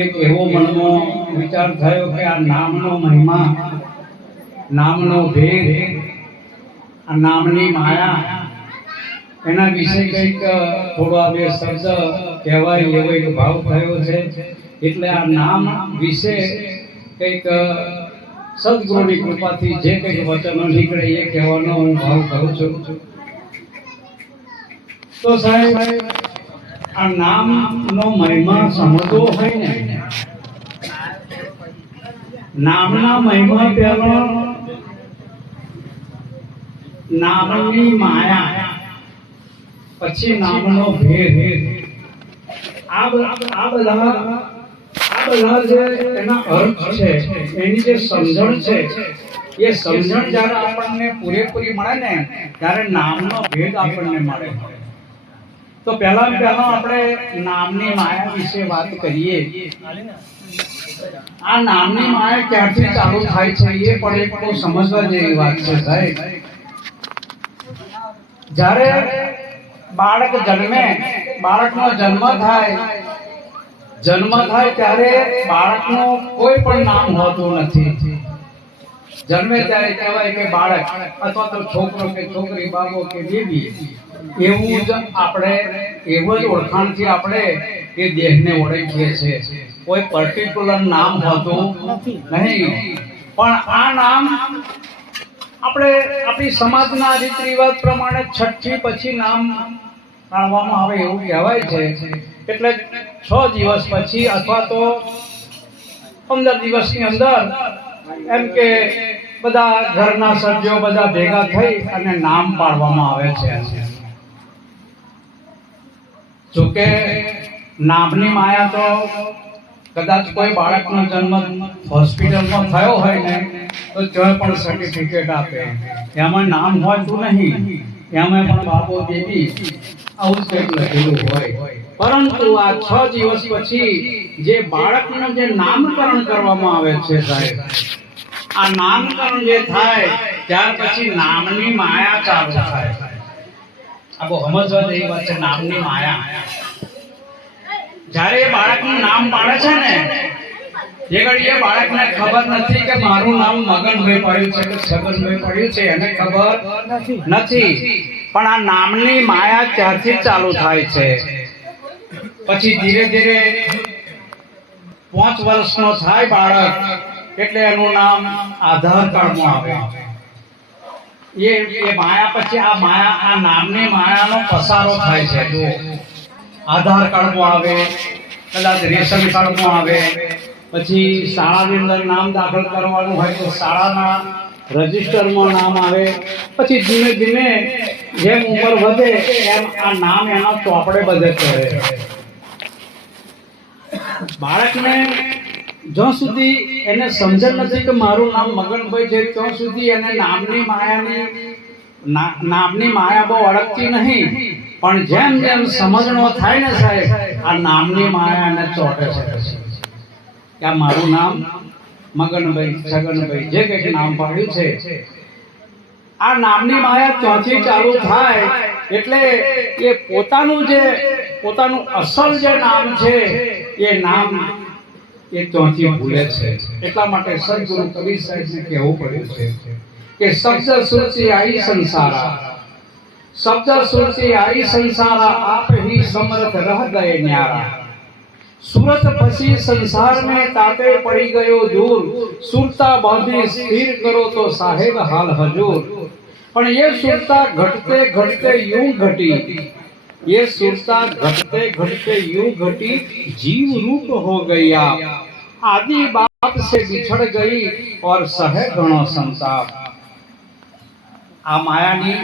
એક એવો મનમાં વિચાર થયો કે આ નામનો મહિમા, નામનો ભેદ, આ નામની માયા, એના વિશે કંઈક થોડો આ બે શબ્દ કહેવાય એવો એક ભાવ થયો છે. એટલે આ નામ વિશે કંઈક સદગુરુની કૃપાથી જે કંઈક વચનો નીકળે એ કહેવાનો હું ભાવ કરું છું. તો સાહેબ, આ નામનો મહિમા સમજવો હોય ને, નામના મહિમા પહેલો નામની માયા, પછી નામનો ભેદ. આ બધા જે એના અર્થ છે, એની જે સમજણ છે, એ સમજણ જ્યારે આપણને પૂરેપૂરી મળે ને ત્યારે નામનો ભેદ આપણને મળે. તો પહેલા આપણે નામની માયા વિશે વાત કરીએ. આ નામની માયા ક્યારથી ચાલુ થાય છે એ પણ એક બહુ સમજવા જેવી વાત છે સાહેબ. જ્યારે બાળક જન્મે, બાળકનો જન્મ થાય ત્યારે બાળકનું કોઈ પણ નામ હોતું નથી. જન્મે ત્યારે કહેવાય કે બાળક, અથવા તો છોકરો કે છોકરી, બાબો કે બેબી. એવું જ આપણે એવું જ ઓળખાણથી આપણે એ દેહને ઓળખીએ છીએ. કોઈ પર્ટિક્યુલર નામ હોતું નહીં. પણ આ નામ આપણે આપણી સમાજના રીત રિવાજ પ્રમાણે છઠ્ઠી પછી નામ પાડવામાં આવે એવું કહેવાય છે. એટલે 6 દિવસ પછી અથવા તો 15 દિવસની અંદર એમ કે બધા ઘરના સભ્યો બધા ભેગા થઈ અને નામ પાડવામાં આવે છે. જોકે નામની માયા તો કદાચ કોઈ બાળકનો જન્મ હોસ્પિટલમાં થયો હોય ને તો ત્યાં પણ સર્ટિફિકેટ આપે, એમાં નામ હોતું નહીં, એમાં પણ બાબો બેબી આવું જ કંઈક લખેલું હોય. પરંતુ આ 6 દિવસ પછી જે બાળકનું જે નામકરણ કરવામાં આવે છે સાહેબ, આ નામકરણ જે થાય ત્યાર પછી નામની માયા ચાલુ થાય. આ બહુ સમજવા જેવી વાત છે. નામની માયા જ્યારે એ બાળકનું નામ પાડે છે ને, એ ઘડીએ બાળકને ખબર નથી કે મારું નામ મગનભાઈ પડ્યું છે કે છગનભાઈ પડ્યું છે, એને ખબર નથી. પણ આ નામની માયા ત્યારથી ચાલુ થાય છે. પછી ધીરે ધીરે 5 વર્ષનો થાય બાળક એટલે એનું નામ આધાર કાર્ડમાં આવે. એ માયા પછી આ નામની માયાનો પસારો થાય છે. જો આધાર કાર્ડમાં આવે, કદાચ રેશન કાર્ડમાં આવે, પછી શાળાની અંદર નામ દાખલ કરવાનું હોય તો શાળાના રજિસ્ટરમાં નામ આવે. પછી ધીમે ધીમે જેમ ઉંમર વધે એમ આ નામ એના ચોપડે બધે કરે. બાળકને જ્યાં સુધી એને સમજણ નથી કે મારું નામ મગનભાઈ છે ત્યાં સુધી એને નામની માયા બહુ અડકતી નહીં. પણ જેમ જેમ સમજણો થાય ને સાહેબ, આ નામની માયા એને ચોટે છે. આ મારું નામ મગનભાઈ, છગનભાઈ, જે કંઈક નામ પાડ્યું છે, આ નામની માયા ત્યાંથી ચાલુ થાય. એટલે એ પોતાનું અસલ જે નામ છે એ નામ એ ત્યાંથી ભૂલે છે. એટલા માટે સદગુરુ કબીર સાહેબને કહેવું પડ્યું છે કે શબ્દ સુરતી આઈ સંસારા, શબ્દ સુરતી આઈ સંસારા, આપ ही समर्थ रह गए न्यारा. સુરત પછી સંસાર में ताते पड़ी गयो दूर, सुरता बांधी स्थिर करो तो साहेब हाल हजूर. પણ ये सुरता घटते घटते यूं घटी, ये सुरता घटते घटते यूं घटी, जीव रूप हो गई आप, आदि बाप से बिछड़ गई और सहे घणो संताप. આ માયાની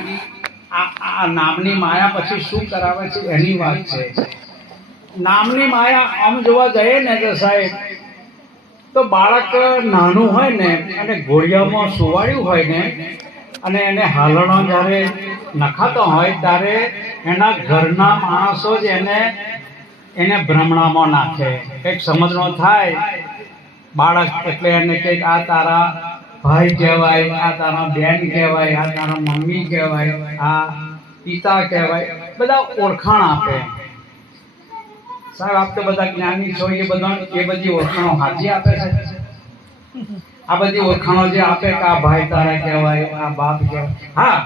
આ નામની માયા પછી શું કરાવે છે એની વાત છે. નામની માયા આમ જોવા જઈએ ને તો સાહેબ, તો બાળક નાનું હોય ને અને ઘોડિયામાં સુવાડ્યું હોય ને અને એને હાલણો જ્યારે નખાતો હોય ત્યારે એના ઘરના માણસો જ એને ભ્રમણામાં નાખે. કંઈક સમજણો થાય બાળક એટલે એને કંઈક આ તારા ભાઈ કહેવાય, આ તારા બેન કહેવાય, આ તારા મમ્મી કહેવાય, આ પિતા કહેવાય, બધા ઓળખાણ આપે. સાહેબ આપ તો બધા જ્ઞાની છો, એ બધી ઓળખાણો હાજી આપે છે? આ બધી ઓળખાણો જે આપે કે આ ભાઈ તારા કહેવાય, આ બાપ કહેવાય, હા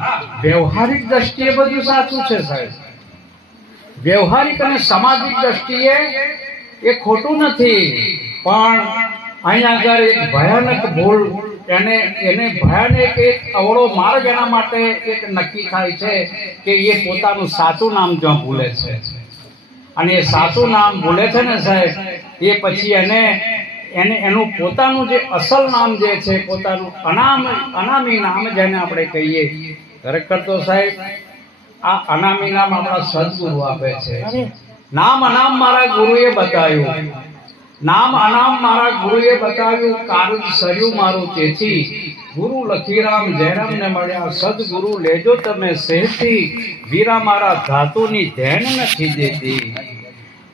વ્યવહારિક દ્રષ્ટિએ બધું સાચું છે સાહેબ. વ્યવહારિક અને સામાજિક દ્રષ્ટિએ એ ખોટું નથી, પણ અહીંયા આગળ એક ભયાનક ભૂલ, એને ભયાનક એક અવળો માર્ગ એના માટે એક નક્કી થાય છે કે એ પોતાનું સાચું નામ જો ભૂલે છે, અને એ સાચું નામ ભૂલે છે ને સાહેબ, એ પછી એનું પોતાનું જે અસલ નામ જે છે, પોતાનું અનામી નામ જેને આપણે કહીએ, ખરેખર તો સાહેબ આ અનામી નામ આપણા સદગુરુ આપે છે. નામ અનામ મારા ગુરુએ બતાવ્યું, નામ અનામ મારા ગુરુએ બતાવ્યું, કારુજ સર્યું મારું તેથી, ગુરુ લખીરામ જયરામ ને મળ્યા સદગુરુ લેજો તમે સહેતી, વીરા મારા ધાતુની ધ્યાન નથી દેતી.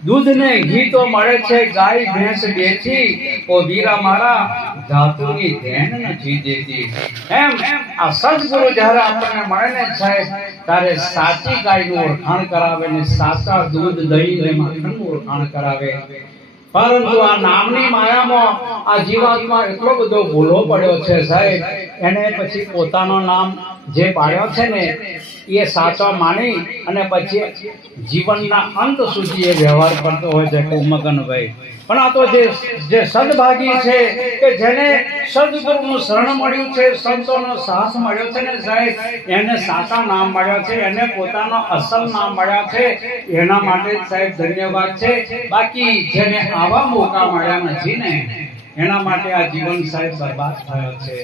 દૂધ ને ઘી તો મળે છે ગાય ભેંસ બેઠી, ઓ વીરા મારા ધાતુની ધ્યાન નથી દેતી. એમ આ સદગુરુ જ્યારે આપણને મળે ને સાહેબ, ત્યારે સાચી ગાયનું ઓળખાણ કરાવે ને સાચા દૂધ દહીં ને માખણનું ઓળખાણ કરાવે. પરંતુ આ નામની માયામાં આ જીવાત્મા એટલો બધો ભૂલો પડ્યો છે સાહેબ, એને પછી પોતાનો નામ જે પાડ્યો છે ને એ સાચો માની અને પછી જીવનના અંત સુધી એ વ્યવહાર કરતો હોય છે મગનભાઈ. પણ આ તો જે સદભાગી છે કે જેને સદગુરુનું શરણ મળ્યું છે, સંતોનો સાથ મળ્યો છે ને સાહેબ, એને સાચા નામ મળ્યા છે, એને પોતાનો અસલ નામ મળ્યા છે, એના માટે સાહેબ ધન્યવાદ છે. બાકી જેને આવા મોકા મળ્યા નથી ને એના માટે આ જીવન સાહેબ બરબાદ થયો છે.